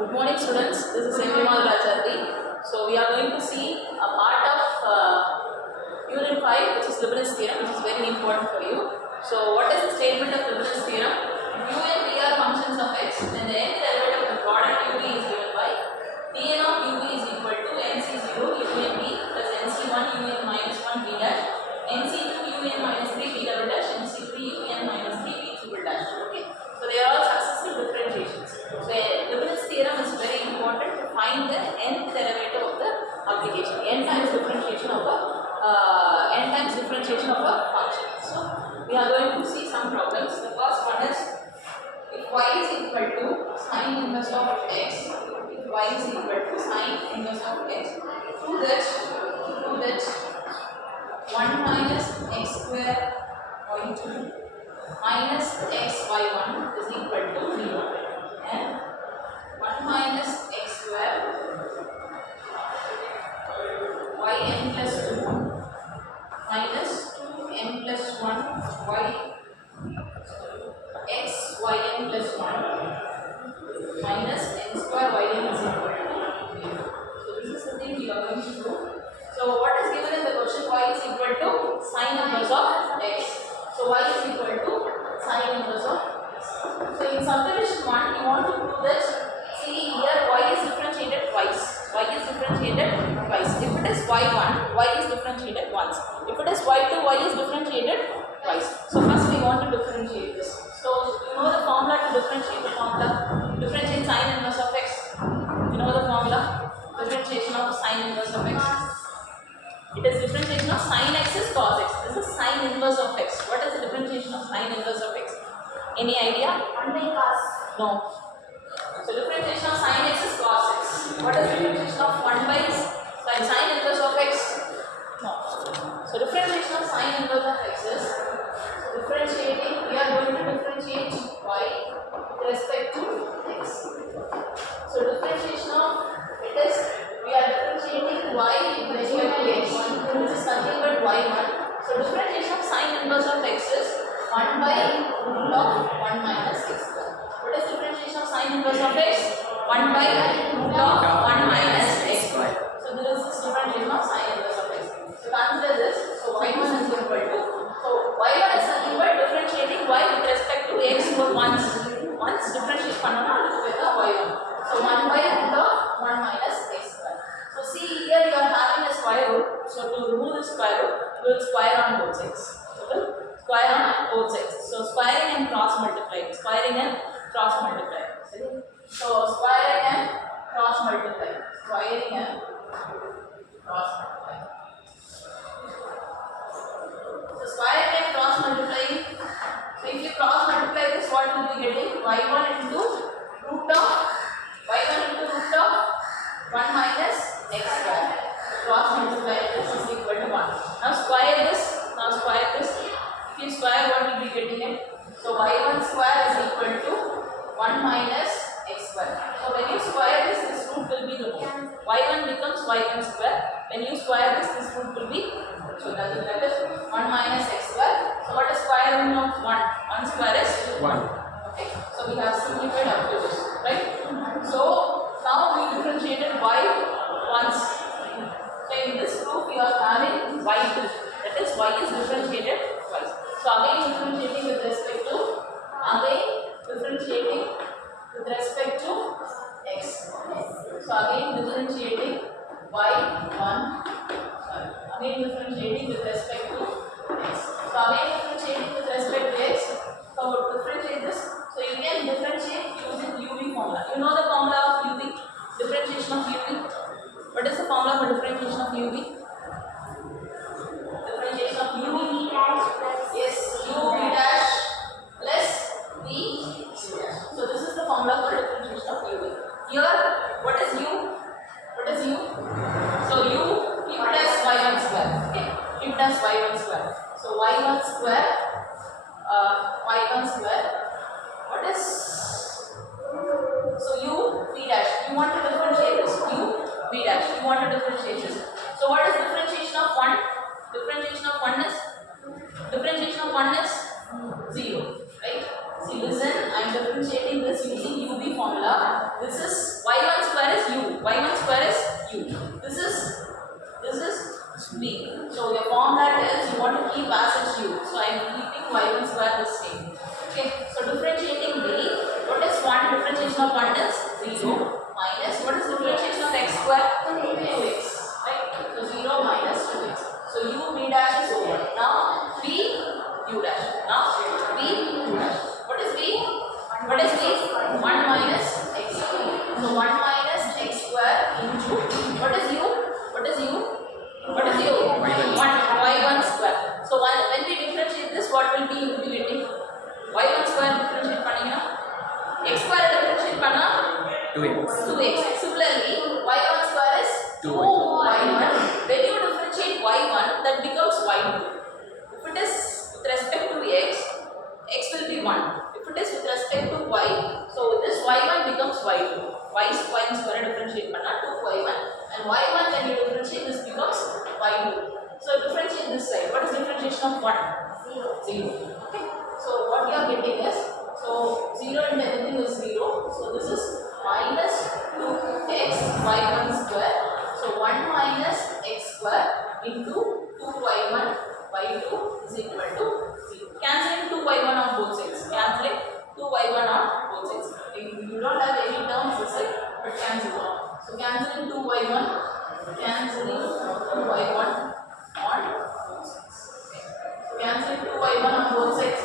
Good morning students, this is Emrimal Rajati. So we are going to see a part of Unit 5 which is Leibnitz theorem, which is very important for you. So what is the statement of Leibnitz theorem? If u and v are functions of x, then the nth derivative of the product ub is given by Tn of ub is equal to nc0 un v plus nc1 un minus 1 v dash, nc2 un minus 3 v double dash, nc3 un minus 3 v triple dash. Okay, so they are all successive differentiations. So Leibniz theorem is very important to find the nth derivative of the application, n times differentiation of a function. So we are going to see some problems. The first one is, if y is equal to sine inverse of x, if y is equal to sine inverse of x, to that 1 minus x square y2 minus x y1 is equal to 0, and 1 minus x square yn plus 2 minus 2n plus 1 y x yn plus 1 minus n square yn is equal to 0. So this is the thing we are going to do. So what is given in the question? Y is equal to sine inverse of x. So y is equal to sine inverse of x. So in subdivision 1, you want to prove that, see here y is differentiated twice. Y is differentiated twice. If it is y1, y is differentiated once. If it is y2, y is differentiated twice. So first we want to differentiate this. So you know the formula to differentiate the formula. Differentiate sine inverse of x. You know the formula? Differentiation of sine inverse of x. It is differentiation of sine x is cos x. This is sine inverse of x. What is the differentiation of sine inverse of x? Any idea? 1 by cos. No. So differentiation of sine x is cos x. What is differentiation of 1 by sine inverse of x? No. So differentiation of sine inverse of x is, differentiating, we are going to differentiate y with respect to x. So differentiation of, it is, we are differentiating y with respect to x, which is nothing but y1. So differentiation of sine inverse of x is 1 by root of 1 minus x square. What is differentiation of sine inverse of x? 1 by root of 1 minus x square. So there is this differentiation of sine inverse of x. So consider this. So y1 is equal to, so y1 is nothing but differentiating y with respect to x for once differentiate panna with the y1. So 1 by root of 1 minus x square. So see here you are having a square root. So to remove the square root, we will square on both sides. So we will square on both sides. So squaring and cross multiplying. Squaring and cross multiplying. So squaring and cross multiplying. Squaring and cross multiplying. So squaring and cross multiplying. So if you cross multiply this, what will be getting? y1 into root of 1 minus x square. Cross multiply this is equal to 1. Now square this. If you square, what will be getting it? So y1 square is equal to 1 minus x square. So when you square this root will be removed. y1 becomes y1 square. When you square this root will be, so that is 1 minus x square. So what is square root of 1? 1 square is 1. Okay. So we have simplified up to this, right? So now we differentiated y once. So in this proof we are having y2. That is y is differentiated twice. So again differentiating with respect to x. So again differentiating y1. Again differentiating with respect to x. So again differentiating with respect to x. So differentiate this. So you can differentiate using UV formula. You know the formula of UV? Differentiation of UV. What is the formula for differentiation of UV? Differentiation of UV dash plus. Yes, UV dash plus V dash. So this is the formula for differentiation of UV. Here, what is U? So U plus y1 square. Okay, U plus y1 square. So y1 square. What is? So U V dash. You want to differentiate this. U V dash. You want to differentiate this. So what is differentiation of 1? Differentiation of 1 is 0, right? See, listen, I am differentiating this using UV formula. This is y differentiation of 1 is 0 minus, what is differentiation of x square? 2x, right? So 0 minus 2x. So u v dash is over. Now v u dash. Now v u dash. What is v? What is v? 1 minus x square. So 1 minus x square into, what is u? What is u? What is u? 1 square. So when we differentiate this, what will be you will be getting? Y1 square differentiate panninga, x square differentiate panna 2x. Similarly, y1 square is 2y1. When you differentiate y1, that becomes y2. If it is with respect to x will be 1. If it is with respect to y, so this y1 becomes y2. Y square differentiate panna 2y1, and y1 when you differentiate this becomes y2. So differentiate this side. What is differentiation of 1? 0. Okay. So what you are getting is, so 0 into anything is 0. So this is minus 2x y1 square. So 1 minus x square into 2y1 y2 is equal to 0. Cancelling 2y1 on both sides. Cancelling 2y1 on both sides. You don't have any terms this side, but cancel one. So cancelling 2y1, cancelling 2y1 on both sides. Okay. So cancelling 2y1 on both sides.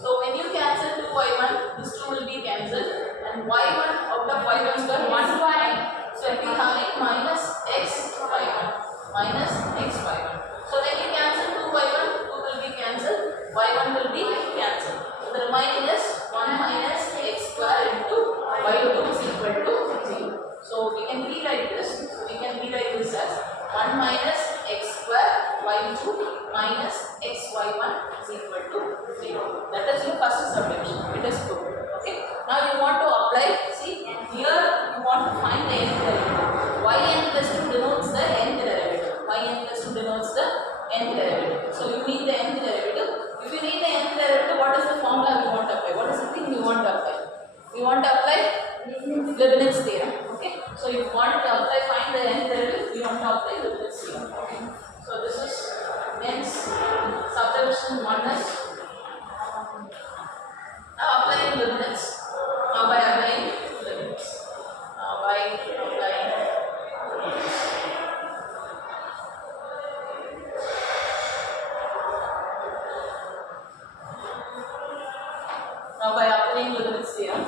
So when you cancel 2y1, this 2 will be cancelled, and y1 out of y1 square 1 y. So it will be having minus x y1, minus x y1. So when you cancel 2y1, 2 will be cancelled, y1 will be cancelled. So the remaining is 1 minus x square into y2 is equal to 0. So we can rewrite this. So we can rewrite this as 1 minus x square y2 minus x y1 is equal to 0. That is your first subdivision. It is good. Okay. Now you want to apply. See here you want to find the nth derivative. Yn plus 2 denotes the nth derivative. Yn plus 2 denotes the nth derivative. So you need the nth derivative. If you need the nth derivative, what is the formula we want to apply? What is the thing we want to apply? We want to apply Leibnitz theorem. Okay. So if you want to apply, find the nth derivative, we want to apply Leibnitz theorem. Okay. So this is hence subdivision 1 is now applying Leibnitz. Now by applying Leibnitz. Now by applying Leibnitz theorem.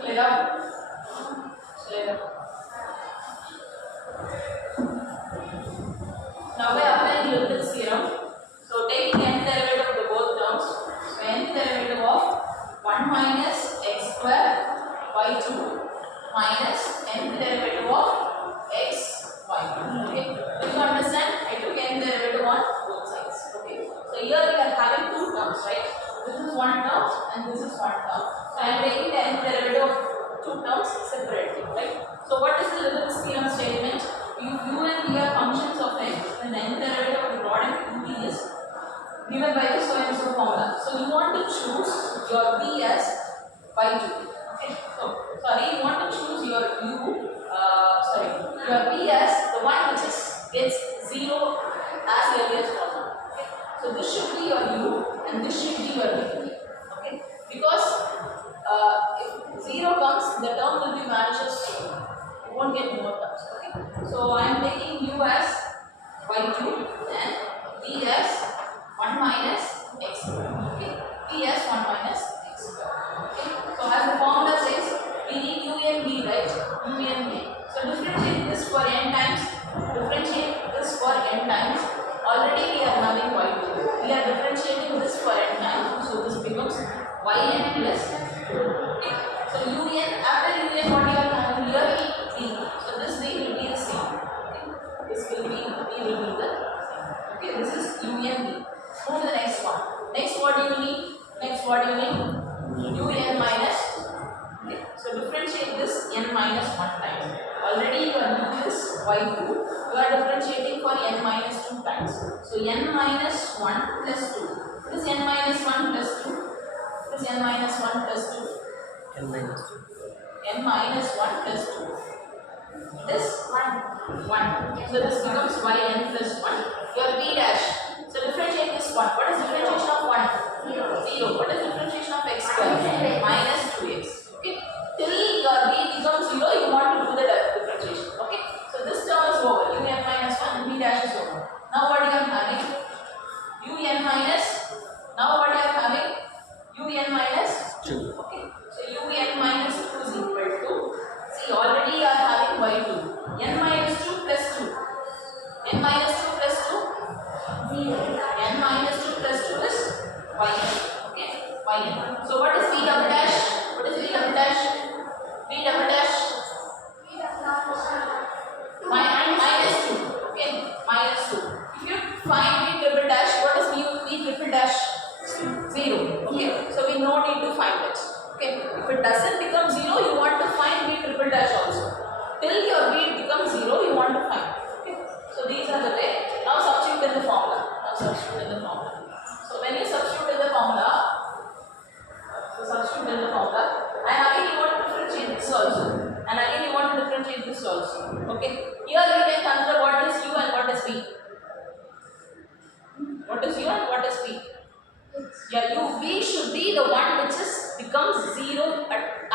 Clear up? Clear up. Now by applying Leibnitz theorem, so taking nth derivative of the both terms, so nth derivative of 1 minus x square y2 minus nth derivative of x y1. Okay, do you understand? I took nth derivative on both sides. Okay, so here we are having two terms, right? This is one term and this is one term. So I am taking the nth derivative of two terms separately, right? So what is the Leibniz theorem statement? If u and v are functions of x, then the nth derivative of the product u v is given by the so and so formula. So you want to choose your v as by 2. Okay. So sorry, you want to choose your your v as the one which gets 0 as early as possible. Okay. So this should be your u and this should be your v. Okay. Because if 0 comes, the term will be vanishes. You won't get more terms. Okay. So I am taking u as y2 and v as 1 minus x square. Okay. V as 1 minus x square. Okay. So as the formula says, we need u and v, right? U and v. So differentiate this for n times. Differentiate this for n times. Already we are having y2. We are differentiating this for n times. So this becomes yn plus 2. Okay. So un, after un, what you are having here? V. So this v will be the same. Okay. This will be the same. Okay. This is un v. Move to the next one. Next what do you need? Next what do you need? un minus. Okay. So differentiate this n minus 1 times. Already you are doing this y2. You are differentiating for n minus 2 times. So n minus 1 plus 2. What is n minus 1 plus 2? What is n minus 1 plus 2? n minus 2. n minus 1 plus 2. It is 1. 1. So this becomes yn plus 1. Your b dash. So differentiate this 1. What is differentiation of 1? 0. What is differentiation of x square? Minus 2x.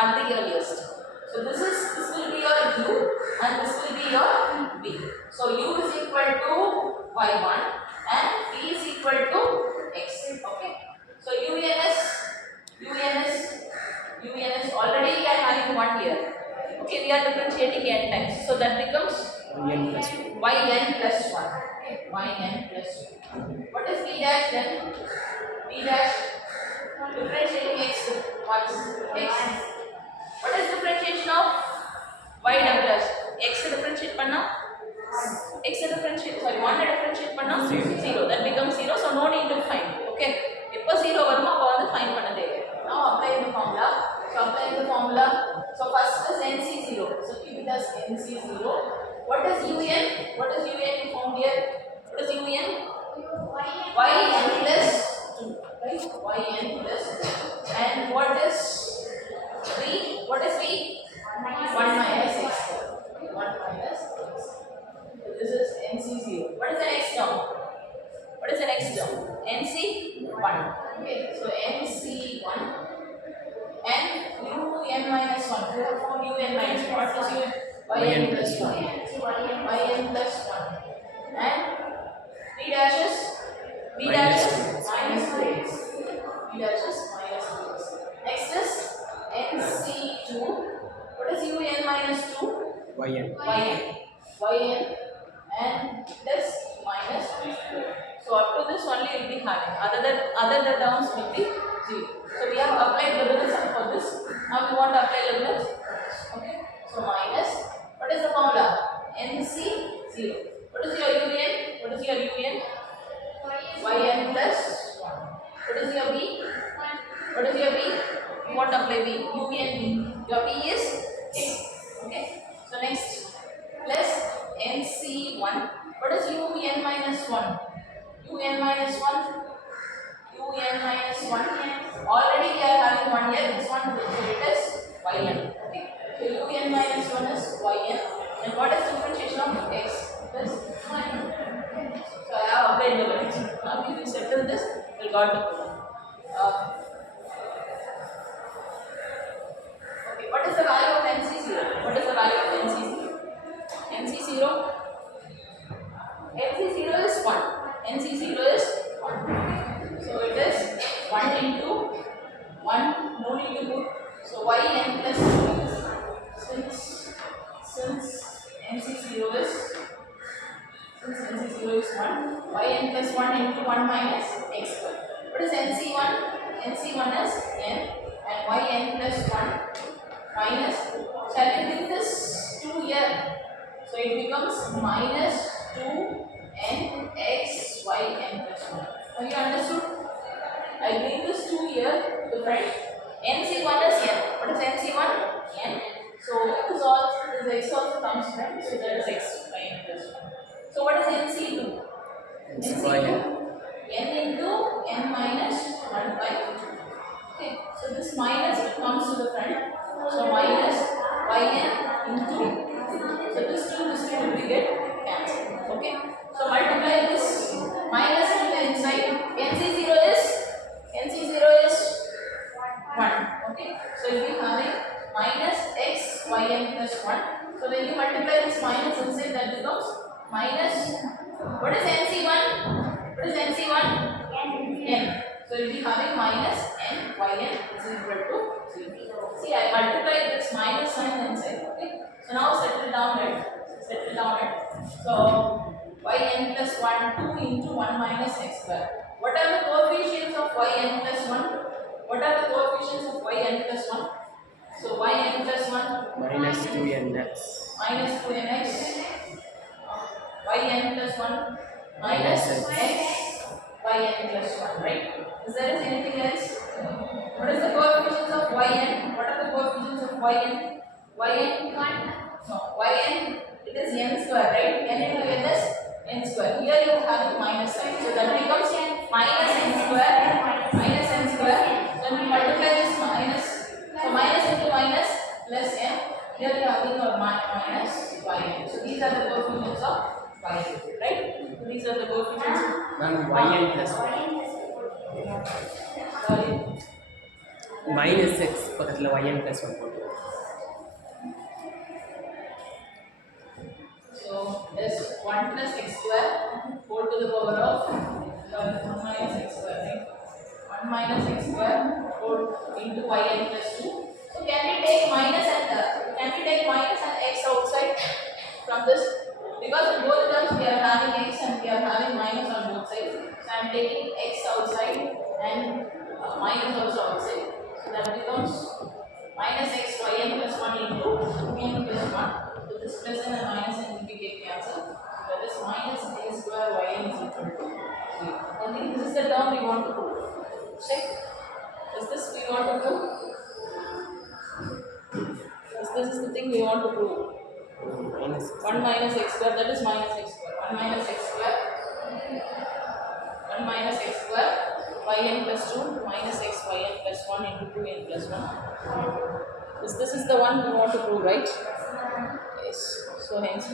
have the earliest. So this will be your u and this will be your v. So u is equal to y1 and v is equal to x. Okay. So un is already we are having 1 here. Okay, we are differentiating n times. So that becomes n plus yn plus 1. Okay, yn plus 1. What is b dash then? B dash differentiating x once x. What is differentiation of y double dash? X differentiate panna x differentiate 1 differentiate panna 0. That becomes 0. So no need to find. Okay. If 0 varuma appo vandu find panna thevai. Now apply the formula. So applying the formula. So first is nc0. So keep it as nc0. What is un? What is un we found here? What is un? Yn plus 2. Right? Yn plus 2. And what is v? What is v? 1 minus x. 1 minus x. So this is nc0. What is the next term? What is the next term? nc1. Okay, so nc1 and un minus 1. We have found un minus 1. What is yn plus 1? Yn plus 1. And b dashes minus 2x. B dashes minus 2x. Next is nc2. What is un minus 2? yn yn and this minus 2. So up to this only will be having. Other the terms will be 0. So we have applied Leibnitz for this. Now we want to apply Leibnitz. Okay. So minus. What is the formula? nc0. What is your un? What is your un? Yn plus 1. What is your b? What is your b? You want to apply b. Un b. Your b is x. Okay. So next plus nc1. What is un minus 1? Un minus 1. Un minus 1. Already we are having 1 here. This one, so it is yn. Okay. So un minus 1 is yn. And what is differentiation of x? It is y. So I have applied the Leibnitz. Now we will settle this. We got the problem. Okay. What is the value of nc0? What is the value of nc0? nc0 is 1. nc0 is 1. So it is 1 into 1. No need to put. So yn plus 2 since nc0 is 1. Yn plus 1 into 1 minus x square. What is nc1? nc1 is n and yn plus 1 minus. Shall we bring this 2 here? So it becomes minus 2 n x yn plus 1. Have you understood? I bring this 2 here to the front. nc1 is n. What is nc1? n. So this x also comes front. So that is x yn plus 1. So what is nc2? nc2 n into n minus 1 by 2. Okay. So this minus comes to the front. So minus yn into. So this 2 will be get cancelled. Okay. So multiply this minus to the inside. nc0 is 1. Okay. So you will be having minus x yn plus 1. So when you multiply this minus inside, that becomes minus. What is nc1? What is nc1? n. So you will be having minus n yn is equal to 0. See, I multiplied this minus sign inside. Okay. So now settle down it. So yn plus 1 2 into 1 minus x square. What are the coefficients of yn plus 1? What are the coefficients of yn plus 1? So yn plus 1 minus 2nx minus 2nx. Yn plus 1 minus x. Yn plus 1, right? Is there anything else? What is the coefficients of yn? What are the coefficients of yn? Yn 1. No, yn it is n square, right? N into n is n square. Here you have minus sign, so that becomes minus n square. Then we multiply this minus. So minus into minus plus n. Here you are having a minus yn. So these are the coefficients of yn, right? So these are the coefficients. then yn plus 1 Sorry. minus x பக்கத்தில் yn plus 1 போட்டு So is 1 plus x square whole to the power of 1 minus x square, right? 1 minus x square whole into yn plus 2. So can we take minus and x outside from this? Because in both terms we are having x and we are having minus on both sides. So I am taking x outside and minus also outside. So that becomes minus x yn plus 1 into 2n plus 1. So this plus and minus and will be get cancelled. That is minus a square yn is equal to 3. I think this is the term we want to prove. Check. Is this we want to prove? This is the thing we want to prove. minus 1 minus x square, that is minus x square. 1 minus x square. 1 minus x square yn plus 2 minus x yn plus 1 into 2n plus 1. This is the one we want to prove, right? Yes. So hence